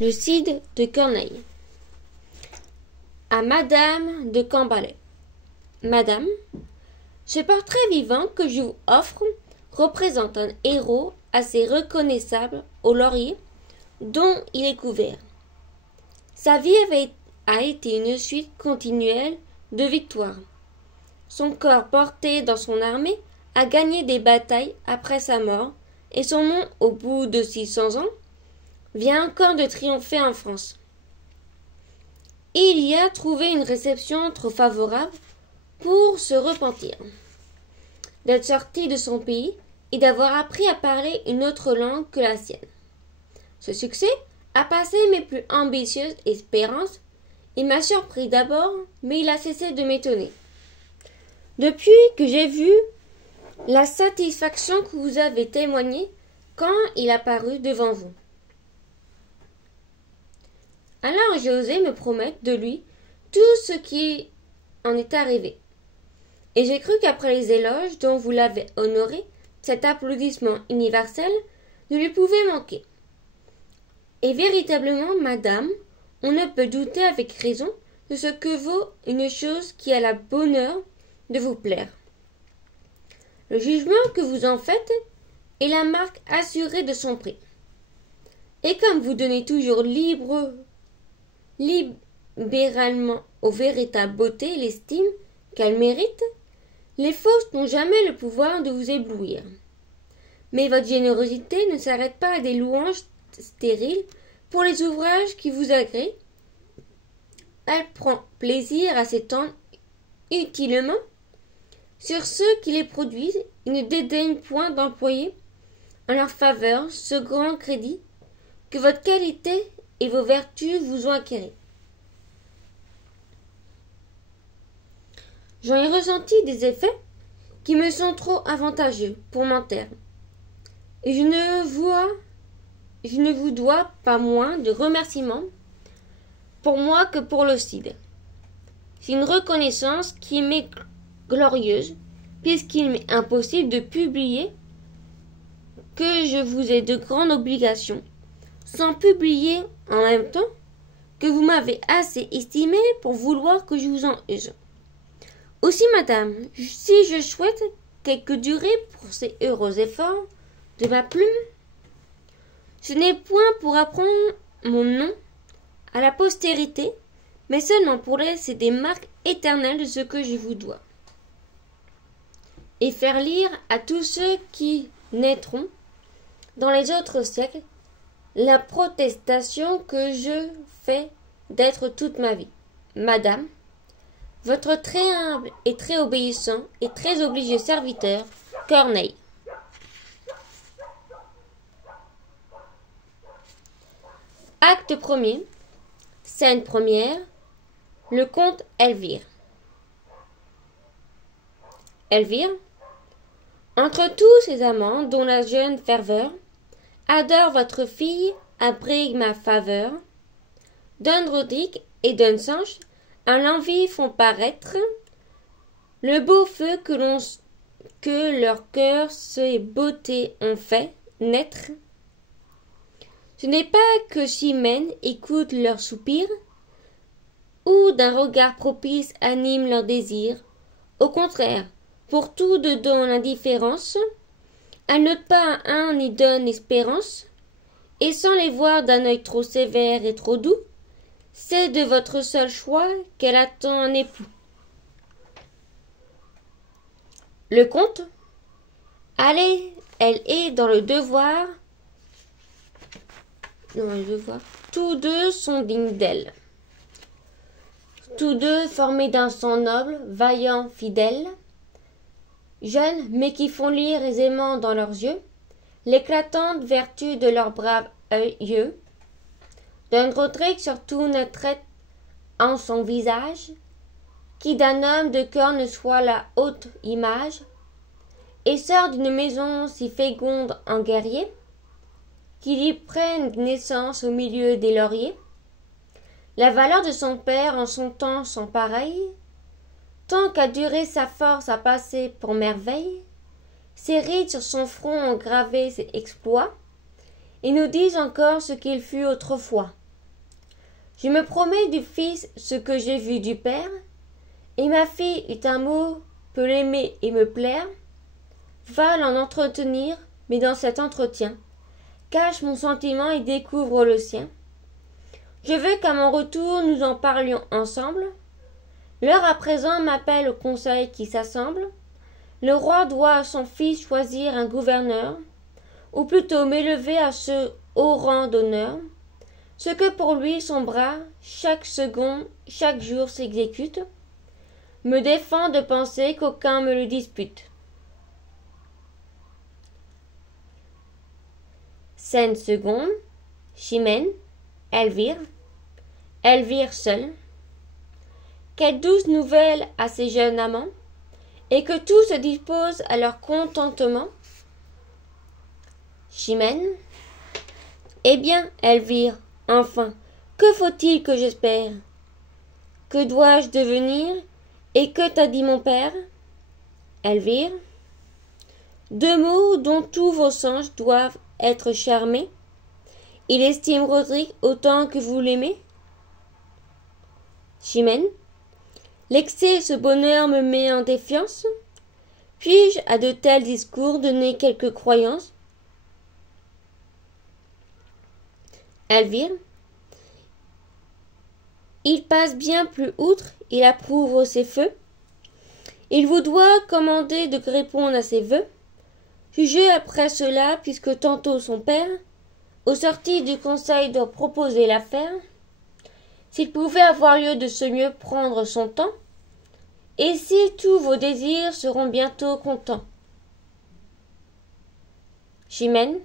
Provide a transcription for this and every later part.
Le Cid de Corneille. À Madame de Cambalet. Madame, ce portrait vivant que je vous offre représente un héros assez reconnaissable au laurier dont il est couvert. Sa vie a été une suite continuelle de victoires. Son corps porté dans son armée a gagné des batailles après sa mort et son nom, au bout de 600 ans, vient encore de triompher en France. Il y a trouvé une réception trop favorable pour se repentir d'être sorti de son pays et d'avoir appris à parler une autre langue que la sienne. Ce succès a passé mes plus ambitieuses espérances. Il m'a surpris d'abord, mais il a cessé de m'étonner. Depuis que j'ai vu la satisfaction que vous avez témoignée quand il a paru devant vous. Alors j'ai osé me promettre de lui tout ce qui en est arrivé. Et j'ai cru qu'après les éloges dont vous l'avez honoré, cet applaudissement universel ne lui pouvait manquer. Et véritablement, madame, on ne peut douter avec raison de ce que vaut une chose qui a le bonheur de vous plaire. Le jugement que vous en faites est la marque assurée de son prix. Et comme vous donnez toujours libéralement aux véritables beautés l'estime qu'elles méritent, les fausses n'ont jamais le pouvoir de vous éblouir. Mais votre générosité ne s'arrête pas à des louanges stériles pour les ouvrages qui vous agréent. Elle prend plaisir à s'étendre utilement sur ceux qui les produisent et ne dédaigne point d'employer en leur faveur ce grand crédit que votre qualité et vos vertus vous ont acquis. J'en ai ressenti des effets qui me sont trop avantageux pour m'en taire. Et je ne vous dois pas moins de remerciements pour moi que pour le Cid. C'est une reconnaissance qui m'est glorieuse, puisqu'il m'est impossible de publier que je vous ai de grandes obligations, sans publier en même temps que vous m'avez assez estimé pour vouloir que je vous en use. Aussi, madame, si je souhaite quelque durée pour ces heureux efforts de ma plume, ce n'est point pour apprendre mon nom à la postérité, mais seulement pour laisser des marques éternelles de ce que je vous dois, et faire lire à tous ceux qui naîtront dans les autres siècles la protestation que je fais d'être toute ma vie. Madame, votre très humble et très obéissant et très obligé serviteur, Corneille. Acte 1er, scène première, le comte Elvire. Elvire, entre tous ses amants, dont la jeune ferveur adore votre fille, abrigue ma faveur. Don Rodrigue et Don Sanche à l'envie font paraître le beau feu que leur cœur ses beautés ont fait naître. Ce n'est pas que Chimène écoute leurs soupirs, ou d'un regard propice anime leurs désirs. Au contraire, pour tout de don l'indifférence, elle n'ôte pas à un ni donne espérance, et sans les voir d'un œil trop sévère et trop doux, c'est de votre seul choix qu'elle attend un époux. Le comte, allez, elle est dans le devoir, tous deux sont dignes d'elle. Tous deux formés d'un sang noble, vaillant, fidèle, jeunes, mais qui font lire aisément dans leurs yeux l'éclatante vertu de leurs braves yeux. Don Rodrigue surtout ne traite en son visage qui d'un homme de cœur ne soit la haute image, et sort d'une maison si féconde en guerrier, qu'il y prenne naissance au milieu des lauriers. La valeur de son père en son temps sans pareil, tant qu'a duré sa force à passer pour merveille, ses rides sur son front ont gravé ses exploits, et nous disent encore ce qu'il fut autrefois. Je me promets du fils ce que j'ai vu du père, et ma fille est un mot peut l'aimer et me plaire. Va l'en entretenir, mais dans cet entretien, cache mon sentiment et découvre le sien. Je veux qu'à mon retour nous en parlions ensemble. L'heure à présent m'appelle au conseil qui s'assemble. Le roi doit à son fils choisir un gouverneur, ou plutôt m'élever à ce haut rang d'honneur. Ce que pour lui son bras, chaque seconde, chaque jour s'exécute, me défend de penser qu'aucun me le dispute. Scène seconde, Chimène, Elvire. Elvire seule. Quelle douce nouvelle à ces jeunes amants, et que tout se dispose à leur contentement. Chimène. Eh bien, Elvire, enfin, que faut-il que j'espère? Que dois-je devenir, et que t'a dit mon père? Elvire. 2 mots dont tous vos sens doivent être charmés. Il estime Roderick autant que vous l'aimez. Chimène. L'excès de ce bonheur me met en défiance. Puis-je à de tels discours donner quelque croyance? Elvire. Il passe bien plus outre, il approuve ses feux. Il vous doit commander de répondre à ses vœux. Jugez après cela, puisque tantôt son père, aux sorties du conseil, doit proposer l'affaire, s'il pouvait avoir lieu de ce mieux prendre son temps, et si tous vos désirs seront bientôt contents. Chimène.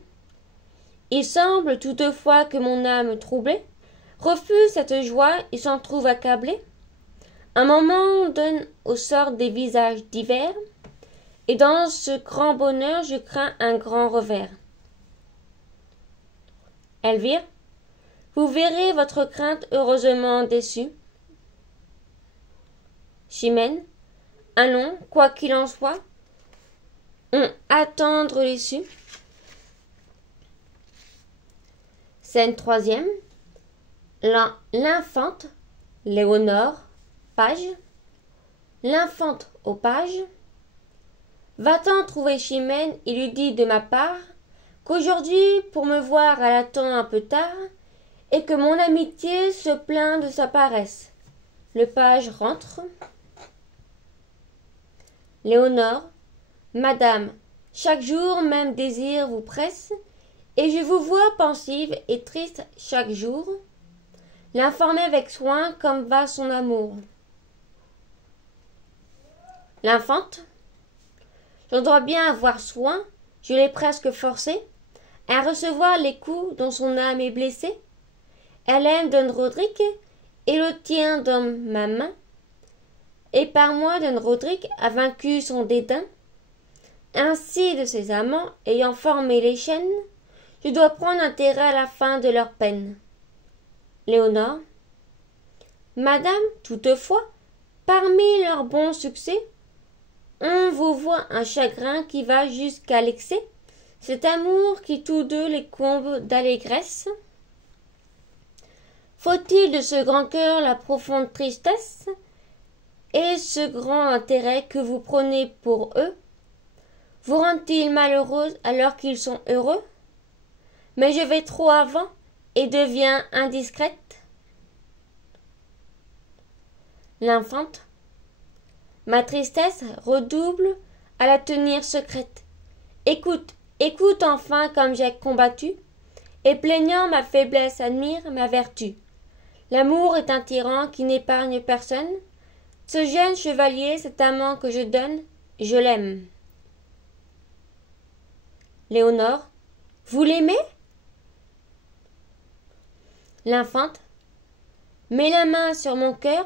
Il semble toutefois que mon âme troublée refuse cette joie et s'en trouve accablée. Un moment donne au sort des visages divers, et dans ce grand bonheur je crains un grand revers. Elvire. Vous verrez votre crainte heureusement déçue. Chimène. Allons, quoi qu'il en soit, on attendre l'issue. Scène troisième. L'infante, Léonore, page. L'infante au page. Va-t'en trouver Chimène et lui dit de ma part qu'aujourd'hui, pour me voir, elle attend un peu tard, et que mon amitié se plaint de sa paresse. Le page rentre. Léonore. Madame, chaque jour même désir vous presse, et je vous vois pensive et triste chaque jour. L'informer avec soin comme va son amour. L'infante. J'en dois bien avoir soin, je l'ai presque forcée à recevoir les coups dont son âme est blessée. Elle aime don Roderick, et le tient dans ma main, et par moi don Roderick a vaincu son dédain. Ainsi de ses amants, ayant formé les chaînes, je dois prendre intérêt à la fin de leur peine. Léonore. Madame, toutefois, parmi leurs bons succès, on vous voit un chagrin qui va jusqu'à l'excès, cet amour qui tous deux les comble d'allégresse. Faut-il de ce grand cœur la profonde tristesse, et ce grand intérêt que vous prenez pour eux, vous rendent-ils malheureuse alors qu'ils sont heureux? Mais je vais trop avant et deviens indiscrète. L'infante. Ma tristesse redouble à la tenir secrète. Écoute, écoute enfin comme j'ai combattu, et plaignant ma faiblesse admire ma vertu. L'amour est un tyran qui n'épargne personne. Ce jeune chevalier, cet amant que je donne, je l'aime. Léonore. Vous l'aimez? L'infante. Mets la main sur mon cœur,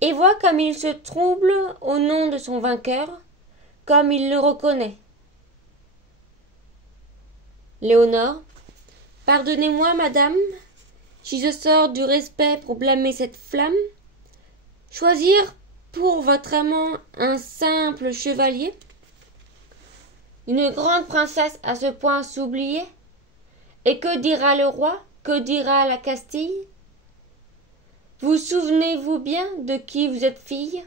et vois comme il se trouble au nom de son vainqueur, comme il le reconnaît. Léonore. Pardonnez-moi, madame, si je sors du respect pour blâmer cette flamme. Choisir pour votre amant un simple chevalier, une grande princesse à ce point s'oublier, et que dira le roi, que dira la Castille? Vous souvenez-vous bien de qui vous êtes fille?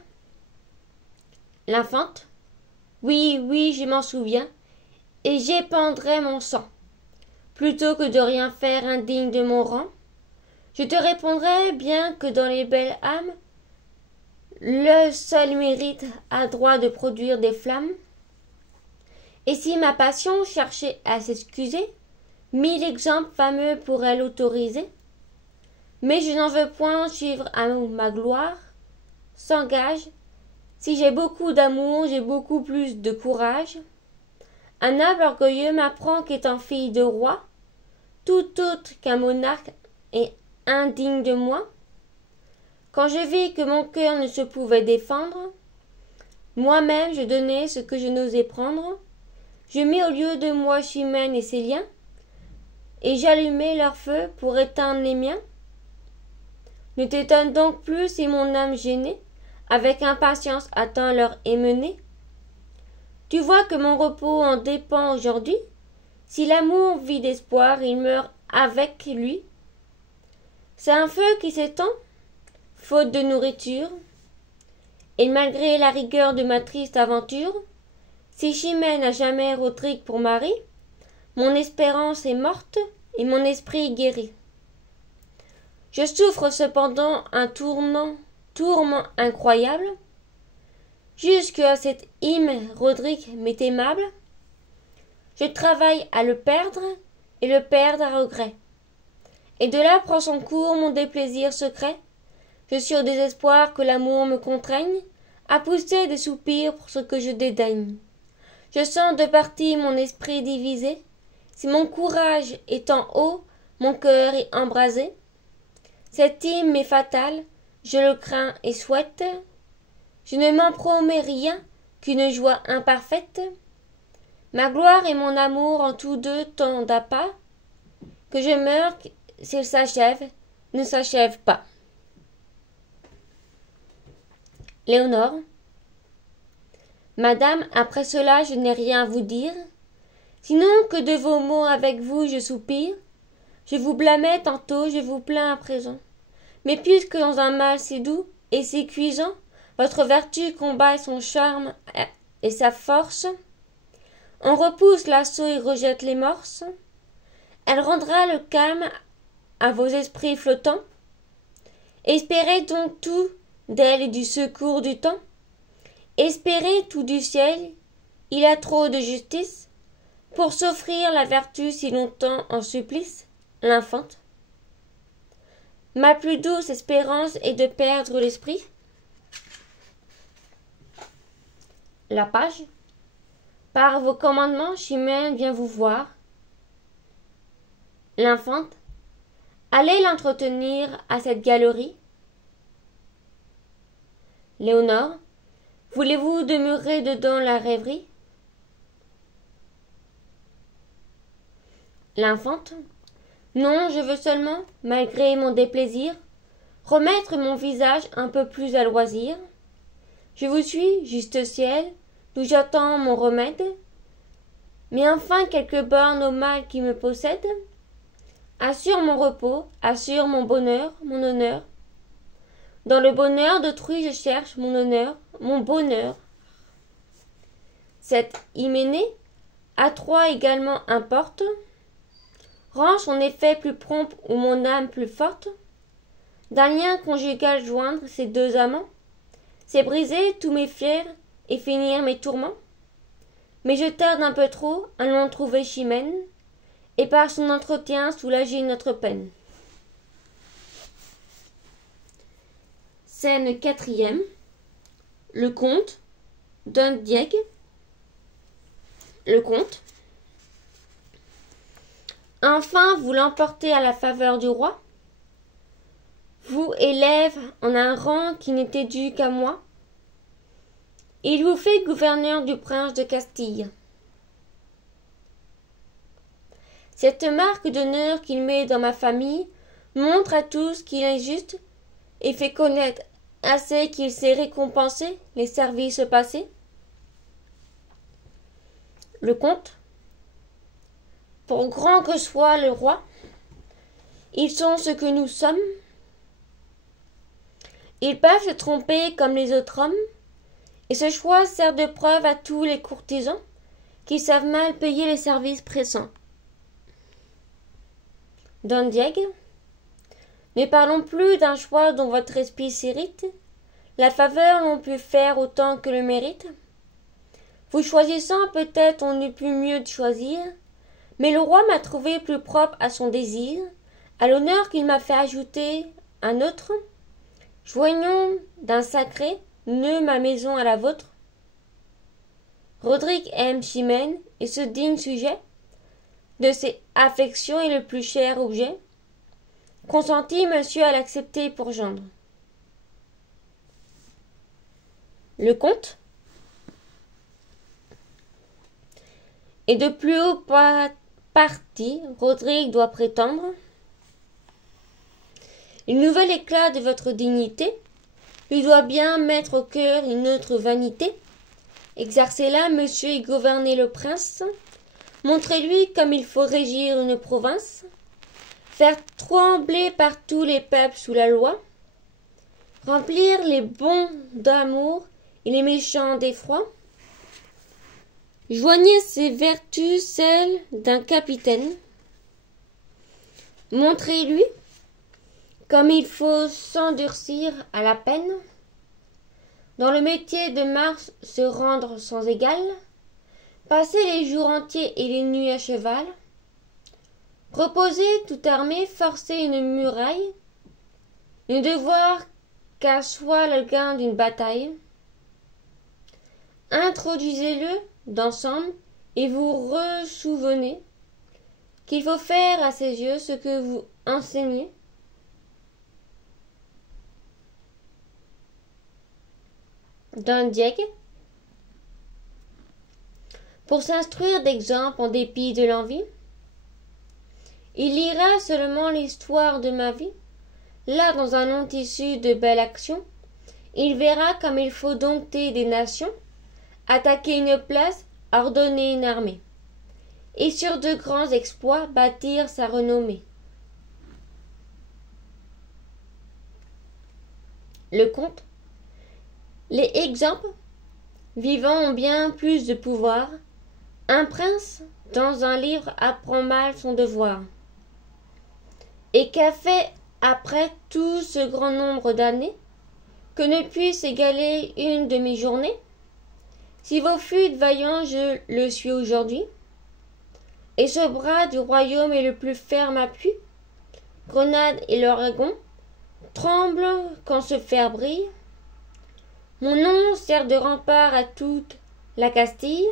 L'infante. Oui, oui, je m'en souviens, et j'épandrais mon sang, plutôt que de rien faire indigne de mon rang. Je te répondrais bien que dans les belles âmes, le seul mérite a droit de produire des flammes. Et si ma passion cherchait à s'excuser, 1000 exemples fameux pourraient l'autoriser. Mais je n'en veux point suivre à ma gloire, sans gage. Si j'ai beaucoup d'amour, j'ai beaucoup plus de courage. Un noble orgueilleux m'apprend qu'étant fille de roi, tout autre qu'un monarque est indigne de moi. Quand je vis que mon cœur ne se pouvait défendre, moi-même je donnais ce que je n'osais prendre. Je mis au lieu de moi Chimène et ses liens, et j'allumai leur feu pour éteindre les miens. Ne t'étonne donc plus si mon âme gênée, avec impatience attend l'heure émenée. Tu vois que mon repos en dépend aujourd'hui. Si l'amour vit d'espoir, il meurt avec lui. C'est un feu qui s'étend, faute de nourriture, et malgré la rigueur de ma triste aventure, si Chimène n'a jamais Rodrigue pour mari, mon espérance est morte et mon esprit guéri. Je souffre cependant un tourment incroyable. Jusqu'à cet hymne, Rodrigue m'est aimable. Je travaille à le perdre et le perdre à regret. Et de là prend son cours mon déplaisir secret. Je suis au désespoir que l'amour me contraigne à pousser des soupirs pour ce que je dédaigne. Je sens de partie mon esprit divisé. Si mon courage est en haut, mon cœur est embrasé. Cet hymne m'est fatal, je le crains et souhaite. Je ne m'en promets rien qu'une joie imparfaite. Ma gloire et mon amour en tous deux tant d'appât, que je meure s'il s'achève, ne s'achève pas. Léonore. Madame, après cela je n'ai rien à vous dire, sinon que de vos mots avec vous je soupire. Je vous blâmais tantôt, je vous plains à présent. Mais puisque dans un mal si doux et si cuisant, votre vertu combat son charme et sa force, on repousse l'assaut et rejette les morses, elle rendra le calme à vos esprits flottants. Espérez donc tout d'elle et du secours du temps. Espérez tout du ciel, il a trop de justice pour s'offrir la vertu si longtemps en supplice. L'infante. Ma plus douce espérance est de perdre l'esprit. La page. Par vos commandements, Chimène vient vous voir. L'infante. Allez l'entretenir à cette galerie. Léonore. Voulez-vous demeurer dedans la rêverie? L'infante. Non, je veux seulement, malgré mon déplaisir, remettre mon visage un peu plus à loisir. Je vous suis, juste ciel, d'où j'attends mon remède. Mais enfin quelque borne au mal qui me possède. Assure mon repos, assure mon bonheur, mon honneur. Dans le bonheur d'autrui je cherche mon honneur, mon bonheur. Cette hyménée, à trois également importe, rend son effet plus prompt ou mon âme plus forte. D'un lien conjugal joindre ces deux amants, c'est briser tous mes fiers et finir mes tourments. Mais je tarde un peu trop, allons trouver Chimène, et par son entretien soulager notre peine. Scène 4e. Le comte, Don Diego. Le comte. Enfin, vous l'emportez à la faveur du roi. Vous élève en un rang qui n'était dû qu'à moi. Il vous fait gouverneur du prince de Castille. Cette marque d'honneur qu'il met dans ma famille montre à tous qu'il est juste et fait connaître assez qu'il sait récompenser les services passés. Le comte. Pour grand que soit le roi, ils sont ce que nous sommes. Ils peuvent se tromper comme les autres hommes, et ce choix sert de preuve à tous les courtisans qui savent mal payer les services pressants. Don Diego, ne parlons plus d'un choix dont votre esprit s'irrite. La faveur l'on peut faire autant que le mérite. Vous choisissant, peut-être on eût pu mieux de choisir, mais le roi m'a trouvé plus propre à son désir, à l'honneur qu'il m'a fait ajouter un autre. Joignons d'un sacré nœud ma maison à la vôtre. Rodrigue aime Chimène, et ce digne sujet de ses affections est le plus cher objet. Consentis, monsieur, à l'accepter pour gendre. Le comte et de plus haut parti, Rodrigue doit prétendre. Le nouvel éclat de votre dignité lui doit bien mettre au cœur une autre vanité. Exercez-la, monsieur, et gouvernez le prince. Montrez-lui comme il faut régir une province. Faire trembler partout les peuples sous la loi. Remplir les bons d'amour et les méchants d'effroi. Joignez ces vertus celles d'un capitaine. Montrez-lui comme il faut s'endurcir à la peine. Dans le métier de Mars se rendre sans égal. Passer les jours entiers et les nuits à cheval. Reposer tout armé, forcer une muraille. Ne devoir qu'à soi le gain d'une bataille. Introduisez-le d'ensemble et vous ressouvenez qu'il faut faire à ses yeux ce que vous enseignez. Don Diego, pour s'instruire d'exemple en dépit de l'envie, il lira seulement l'histoire de ma vie. Là, dans un long tissu de belles actions, il verra comme il faut dompter des nations, attaquer une place, ordonner une armée, et sur de grands exploits bâtir sa renommée. Le comte, les exemples vivants ont bien plus de pouvoir. Un prince, dans un livre, apprend mal son devoir. Et qu'a fait après tout ce grand nombre d'années, que ne puisse égaler une demi-journée? Si vous fûtes vaillant, je le suis aujourd'hui, et ce bras du royaume est le plus ferme appui. Grenade et l'Oregon tremblent quand ce fer brille. Mon nom sert de rempart à toute la Castille.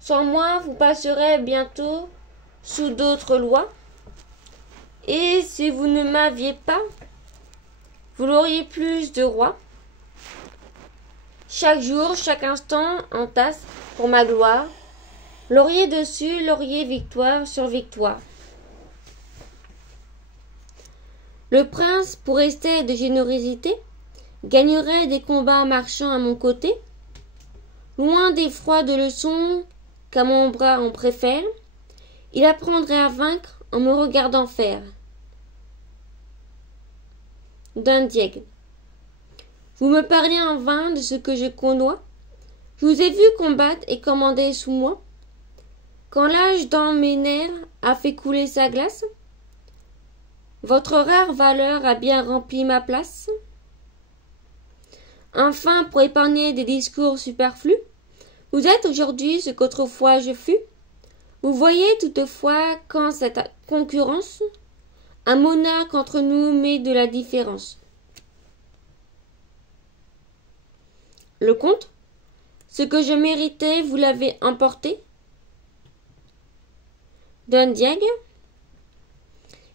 Sans moi, vous passerez bientôt sous d'autres lois. Et si vous ne m'aviez pas, vous l'auriez plus de rois. Chaque jour, chaque instant entasse pour ma gloire. Laurier dessus, laurier, victoire sur victoire. Le prince, pour rester de générosité, gagnerait des combats marchant à mon côté, loin des froides leçons qu'à mon bras on préfère. Il apprendrait à vaincre en me regardant faire. Don Diego, vous me parlez en vain de ce que je connois. Je vous ai vu combattre et commander sous moi. Quand l'âge dans mes nerfs a fait couler sa glace, votre rare valeur a bien rempli ma place. Enfin, pour épargner des discours superflus, vous êtes aujourd'hui ce qu'autrefois je fus. Vous voyez toutefois qu'en cette concurrence, un monarque entre nous met de la différence. Le comte, ce que je méritais, vous l'avez emporté. Don Diego,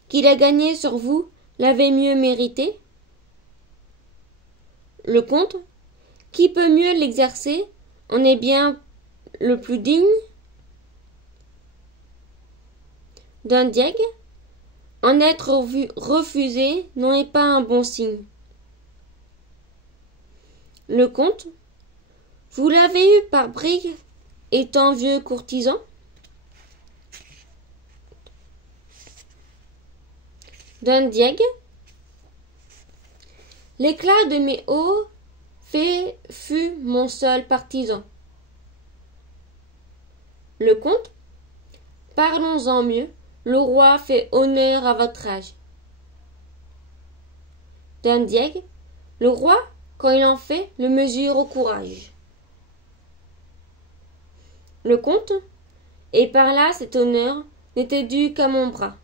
qu'il a gagné sur vous, l'avait mieux mérité. Le comte, qui peut mieux l'exercer, en est bien le plus digne. Don Diego, en être refusé n'en est pas un bon signe. Le comte, vous l'avez eu par brigue, étant vieux courtisan. Don Diego, L'éclat de mes hauts faits fut mon seul partisan. Le comte, parlons-en mieux, le roi fait honneur à votre âge. D'un diègue, le roi, quand il en fait, le mesure au courage. Le comte, et par là cet honneur n'était dû qu'à mon bras.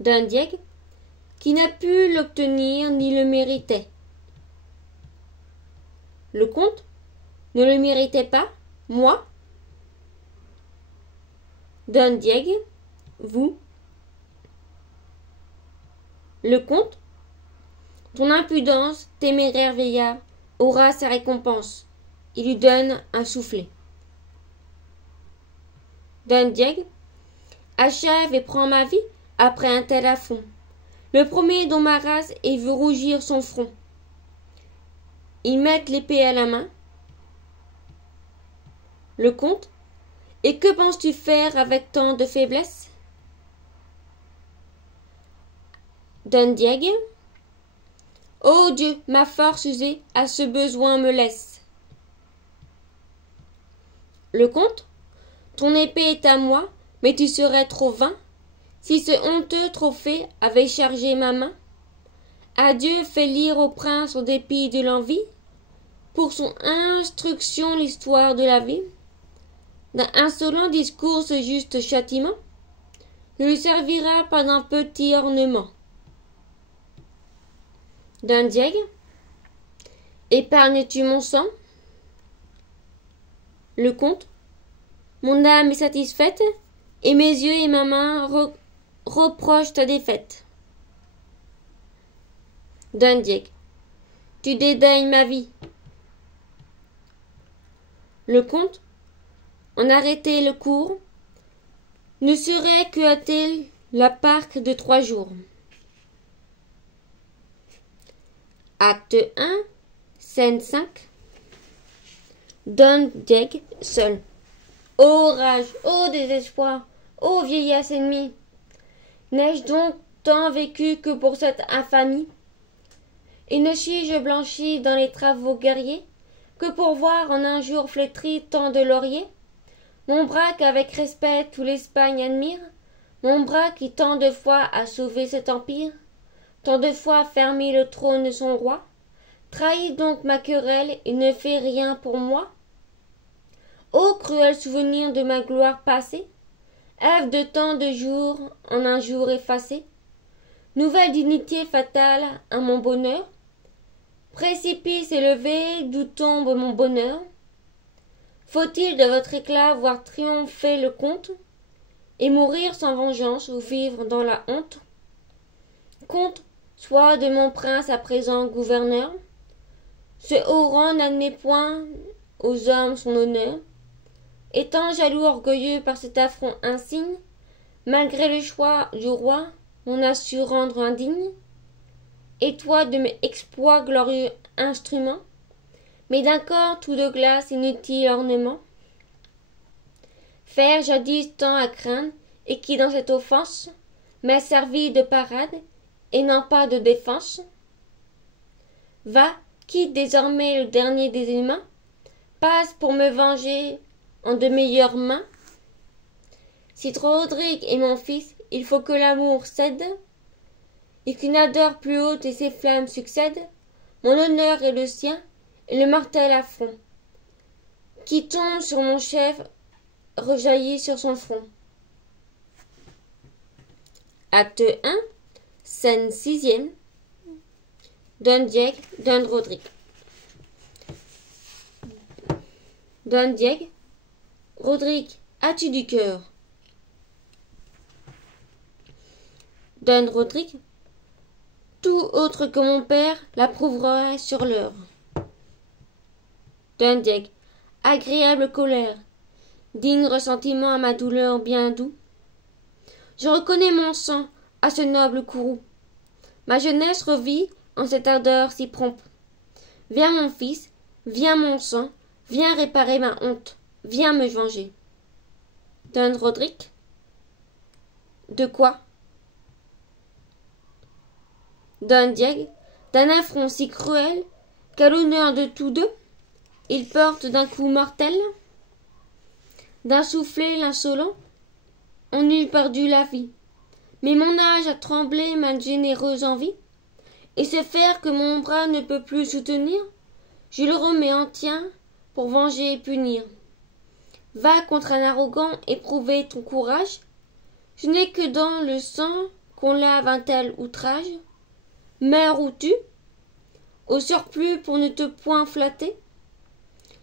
D'un diègue, qui n'a pu l'obtenir ni le méritait. Le comte ne le méritait pas, moi. D'un diègue, vous. Le comte, ton impudence, téméraire vieillard, aura sa récompense. Il lui donne un soufflet. D'un diègue, achève et prend ma vie après un tel affront. Le premier dont ma race et veut rougir son front. Ils mettent l'épée à la main. Le comte, et que penses-tu faire avec tant de faiblesse? D'un diègue, ô Dieu, ma force usée à ce besoin me laisse. Le comte, ton épée est à moi, mais tu serais trop vain si ce honteux trophée avait chargé ma main. Adieu fait lire au prince en dépit de l'envie, pour son instruction l'histoire de la vie. D'un insolent discours ce juste châtiment ne lui servira pas d'un petit ornement. D'un diègue, épargnes-tu mon sang? Le comte, mon âme est satisfaite, et mes yeux et ma main reprochent ta défaite. D'un diègue, tu dédaignes ma vie. Le comte, en arrêter le cours, ne serait que hâter la Pâque de 3 jours. Acte 1, scène 5. D'un diègue seul. Ô rage, ô désespoir, ô vieillesse ennemie, n'ai-je donc tant vécu que pour cette infamie? Et ne suis-je blanchi dans les travaux guerriers que pour voir en un jour flétri tant de lauriers? Mon bras qu'avec respect tout l'Espagne admire, mon bras qui tant de fois a sauvé cet empire, tant de fois fermé le trône de son roi, trahit donc ma querelle et ne fait rien pour moi? Ô cruel souvenir de ma gloire passée, Ève de tant de jours en un jour effacé, nouvelle dignité fatale à mon bonheur, précipice élevé d'où tombe mon bonheur. Faut-il de votre éclat voir triompher le comte, et mourir sans vengeance ou vivre dans la honte? Comte, sois de mon prince à présent gouverneur, ce haut rang n'admet point aux hommes son honneur. Étant jaloux orgueilleux par cet affront insigne, malgré le choix du roi, on a su rendre indigne. Et toi de mes exploits glorieux instrument, mais d'un corps tout de glace inutile ornement. Faire jadis tant à craindre, et qui dans cette offense m'a servi de parade, et non pas de défense. Va, quitte désormais le dernier des humains, passe pour me venger en de meilleures mains. Si Rodrigue est mon fils, il faut que l'amour cède, et qu'une ardeur plus haute et ses flammes succèdent. Mon honneur est le sien, et le mortel affront qui tombe sur mon chef rejaillit sur son front. Acte 1, scène 6e. D'un diègue, d'un Rodrigue. D'un diègue, Rodrigue, as-tu du cœur? D'un Rodrigue, tout autre que mon père l'approuvera sur l'heure. D'un diègue, agréable colère, digne ressentiment à ma douleur bien doux. Je reconnais mon sang à ce noble courroux. Ma jeunesse revit en cette ardeur si prompte. Viens mon fils, viens mon sang, viens réparer ma honte, viens me venger. D'un Rodrigue, de quoi? Don Diego, d'un affront si cruel qu'à l'honneur de tous deux, il porte d'un coup mortel. D'un soufflet l'insolent, on eût perdu la vie. Mais mon âge a tremblé ma généreuse envie, et ce fer que mon bras ne peut plus soutenir, je le remets en tien pour venger et punir. Va contre un arrogant éprouver ton courage. Je n'ai que dans le sang qu'on lave un tel outrage. Meurs ou tue. Au surplus, pour ne te point flatter,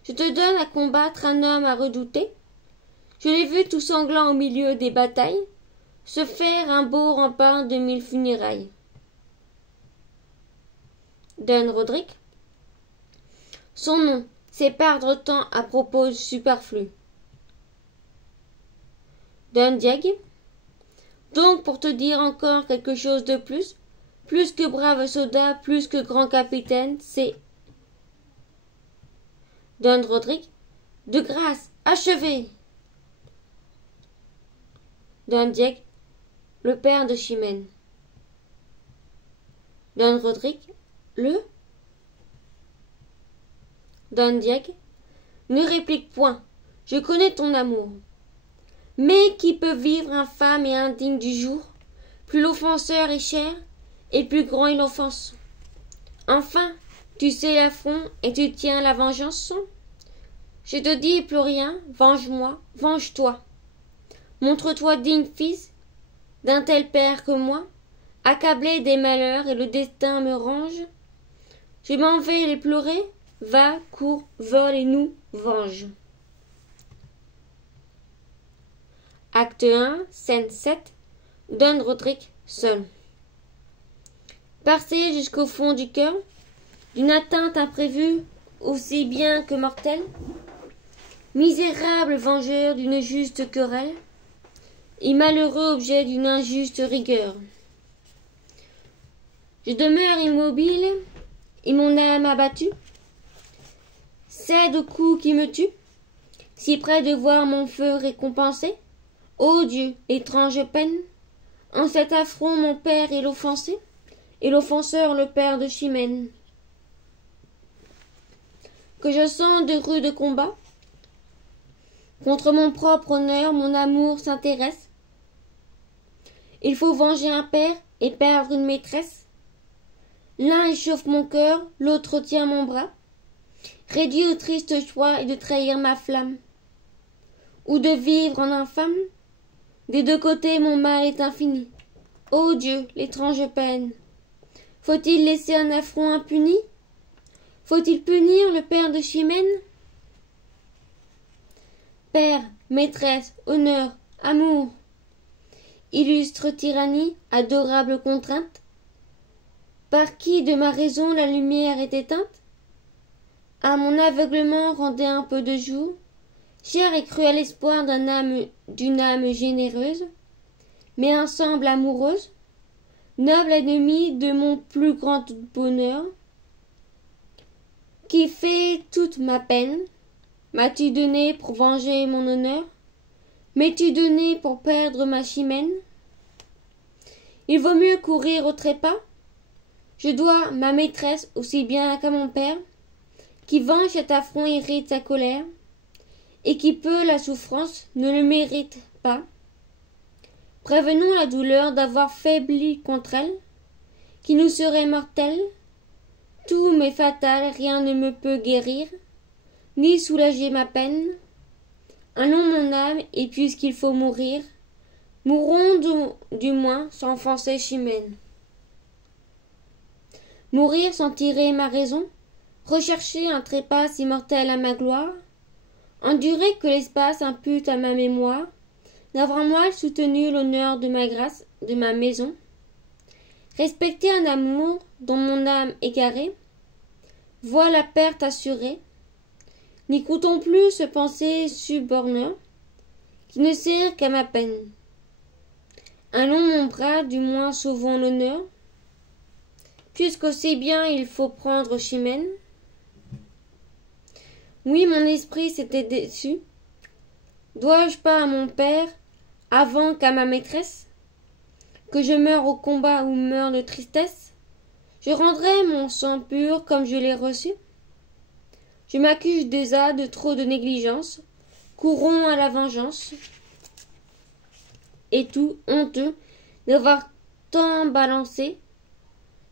je te donne à combattre un homme à redouter. Je l'ai vu tout sanglant au milieu des batailles se faire un beau rempart de 1000 funérailles. Don Roderick. Son nom, c'est perdre temps à propos superflu. Don Diego. Donc, pour te dire encore quelque chose de plus que brave soldat, plus que grand capitaine, c'est... Don Roderick. De grâce, achevez. Don Diego, le père de Chimène. Don Roderick, le... Don Diego, ne réplique point, je connais ton amour. Mais qui peut vivre infâme et indigne du jour? Plus l'offenseur est cher, et plus grand est l'offense. Enfin, tu sais l'affront, et tu tiens la vengeance. Je te dis plus rien, venge-moi, venge-toi. Montre-toi digne fils d'un tel père que moi, accablé des malheurs et le destin me range. Je m'en vais les pleurer, va, cours, vole et nous venge. Acte 1, scène 7, Don Roderick seul. Percé jusqu'au fond du cœur, d'une atteinte imprévue, aussi bien que mortelle, misérable vengeur d'une juste querelle, et malheureux objet d'une injuste rigueur. Je demeure immobile, et mon âme abattue cède aux coups qui me tuent, si près de voir mon feu récompensé. Ô Dieu, étrange peine, en cet affront mon père est l'offensé, et l'offenseur le père de Chimène. Que je sens de rudes combats, contre mon propre honneur, mon amour s'intéresse. Il faut venger un père et perdre une maîtresse. L'un échauffe mon cœur, l'autre tient mon bras, réduit au triste choix et de trahir ma flamme, ou de vivre en infâme. Des deux côtés mon mal est infini. Ô Dieu, l'étrange peine. Faut-il laisser un affront impuni? Faut-il punir le père de Chimène? Père, maîtresse, honneur, amour, illustre tyrannie, adorable contrainte, par qui de ma raison la lumière est éteinte, à mon aveuglement rendez un peu de jour, cher et cruel espoir d'une âme généreuse, mais ensemble amoureuse, noble ennemi de mon plus grand bonheur, qui fait toute ma peine. M'as-tu donné pour venger mon honneur? M'es-tu donné pour perdre ma Chimène? Il vaut mieux courir au trépas. Je dois ma maîtresse aussi bien qu'à mon père, qui venge cet affront hérite sa colère, et qui peut la souffrance ne le mérite pas. Prévenons la douleur d'avoir faibli contre elle, qui nous serait mortelle. Tout m'est fatal, rien ne me peut guérir, ni soulager ma peine. Allons mon âme, et puisqu'il faut mourir, mourons du moins sans offenser Chimène. Mourir sans tirer ma raison, rechercher un trépas immortel à ma gloire, endurer que l'espace impute à ma mémoire, n'avoir moi soutenu l'honneur de ma grâce, de ma maison, respecter un amour dont mon âme égarée voit la perte assurée, n'écoutons plus ce penser suborneur qui ne sert qu'à ma peine. Allons mon bras, du moins sauvons l'honneur, puisqu'aussi bien il faut prendre Chimène. Oui, mon esprit s'était déçu. Dois-je pas à mon père, avant qu'à ma maîtresse, que je meure au combat ou meure de tristesse? Je rendrai mon sang pur comme je l'ai reçu. Je m'accuse déjà de trop de négligence. Courons à la vengeance. Et tout honteux d'avoir tant balancé.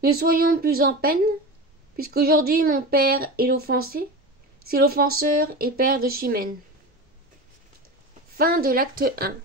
Ne soyons plus en peine, puisqu'aujourd'hui mon père est l'offensé, si l'offenseur est père de Chimène. Fin de l'acte 1.